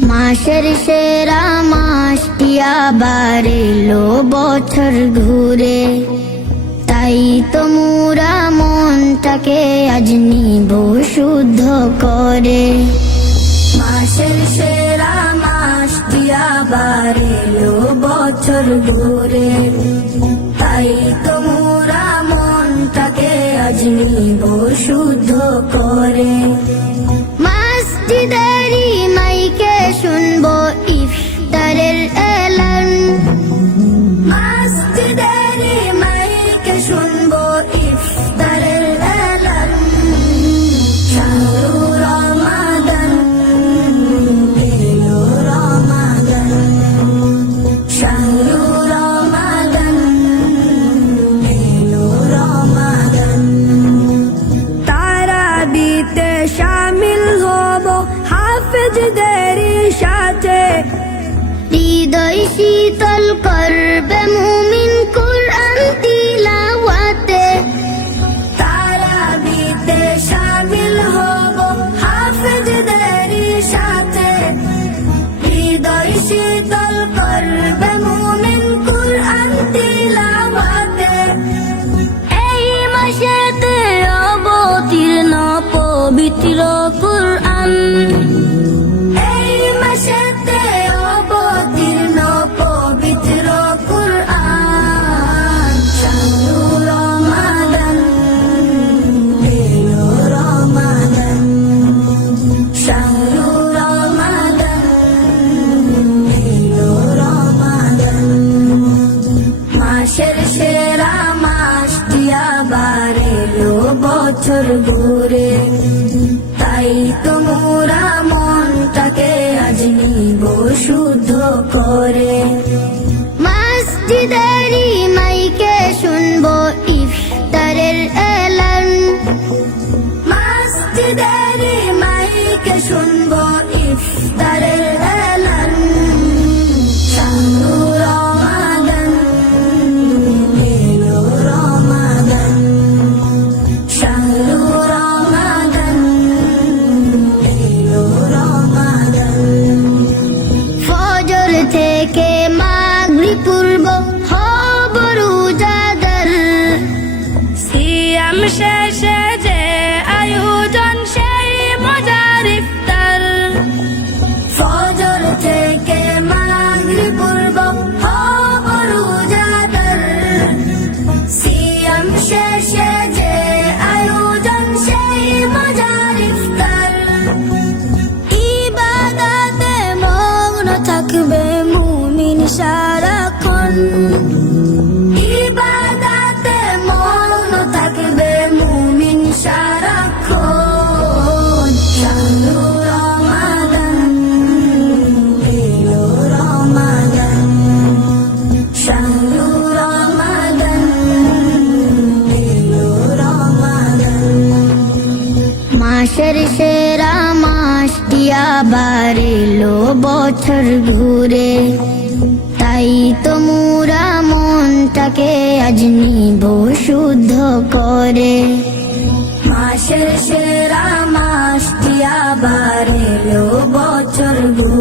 মাসের সেরা মাসটি আবার এলো বছর ঘুরে, তাই তো মোরা মনটাকে আজ নিব শুদ্ধ করে। মাসের সেরা মাসটি আবার এলো বছর ঘুরে, তাই তো মোরা মনটাকে আজ নিব শুদ্ধ করে। মসজিদেরই মাইকে শুনবো ইফতারের এলান, মসজিদেরই মাইকে শুনবো ইফতারের এলান। শাহরু রমাদান এলো রমাদান, শাহরু রমাদান এলো রমাদান। তারাবিতে শামিল হব হাফেজদেরই সাথে, হৃদয় শীতল করবে মুমিন কুরআন তিলাওয়াতে। তারাবিতে শামিল হব হাফেজদেরই সাথে, হৃদয় শীতল করবে মুমিন কুরআন তিলাওয়াতে। এই মাসেতে অবতীর্ণ পবিত্র কুরআন, এই মাসেতে অবতীর্ণ পবিত্র কুরআন। শাহরু রমাদান এলো রমাদান, শাহরু রমাদান এলো রমাদান। মাসের সেরা মাসটি আবার এলো বছর ঘুরে, তাই তো মোরা মনটাকে আজ নিব শুদ্ধ করে। মসজিদেরই মাইকে শুনবো ইফতারের এলান, মসজিদেরই মাইকে শুনবো ইফতারের এলান। শাহরু রমাদান এলো রমাদান, শাহরু রমাদান এলো রমাদান। ফজর থেকে মাগরিব পূর্ব হব রোজাদার, সিয়াম শেষে যে আয়োজন সেই মজার ইফতার। ফজর থেকে মাগরিব পূর্ব হব রোজাদার, সিয়াম শেষে যে আয়োজন সেই মজার ইফতার। ইবাদতে মগ্ন থাকবে মুমিন সারাক্ষণ, ইবাদতে মগ্ন থাকবে মুমিন সারাক্ষণ। শাহরু রমাদান এলো রমাদান, শাহরু রমাদান এলো রমাদান। মাসের সেরা মাসটি আবার এলো বছর ঘুরে, তাই তো মোরা মনটাকে আজ নিব শুদ্ধ করে। মাসের সেরা মাসটি আবার এলো বছর ঘুরে,